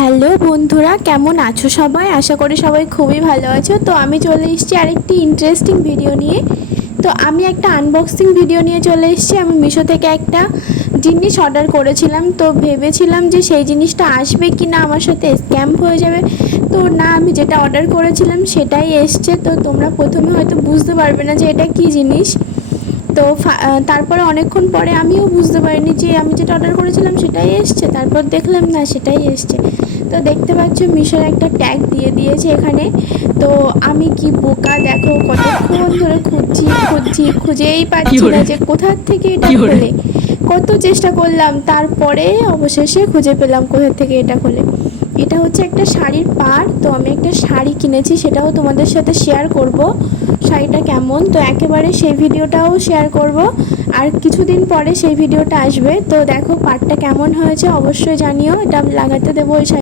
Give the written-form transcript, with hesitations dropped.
Hello বন্ধুরা, কেমন আছো সবাই? আশা করি সবাই খুবই ভালো আছো। তো আমি চলে এসেছি আরেকটি ইন্টারেস্টিং ভিডিও নিয়ে। তো আমি একটা আনবক্সিং ভিডিও নিয়ে চলে এসেছি। আমি মিশো থেকে একটা জিনিস অর্ডার করেছিলাম, তো ভেবেছিলাম যে সেই জিনিসটা আসবে কি না, আমার সাথে স্ক্যাম হয়ে যাবে। তো না, আমি যেটা অর্ডার করেছিলাম সেটাই এসছে। তো তোমরা প্রথমে হয়তো বুঝতে পারবে না যে এটা কী জিনিস। তো তারপরে অনেকক্ষণ পরে আমিও বুঝতে পারিনি যে আমি যেটা অর্ডার করেছিলাম সেটাই এসছে। তারপর দেখলাম না, সেটাই এসছে। তো দেখতে পাচ্ছ মিশোর একটা ট্যাগ দিয়ে দিয়েছে এখানে। তো আমি কি বোকা, দেখো কতক্ষণ ধরে খুঁজেই পাচ্ছি না যে কোথার থেকে এটা খোলে। কত চেষ্টা করলাম, তারপরে অবশেষে খুঁজে পেলাম কোথা থেকে এটা খোলে। এটা হচ্ছে একটা শাড়ির পাড়। তো আমি একটা শাড়ি কিনেছি, সেটাও তোমাদের সাথে শেয়ার করব। শাড়িটা কেমন, তো একেবারে সেই ভিডিওটাও শেয়ার করব। আর কিছুদিন পরে সেই ভিডিওটা আসবে। তো দেখো পাড়টা কেমন হয়েছে অবশ্যই জানিও। এটা আমি লাগাতে দেবো ওই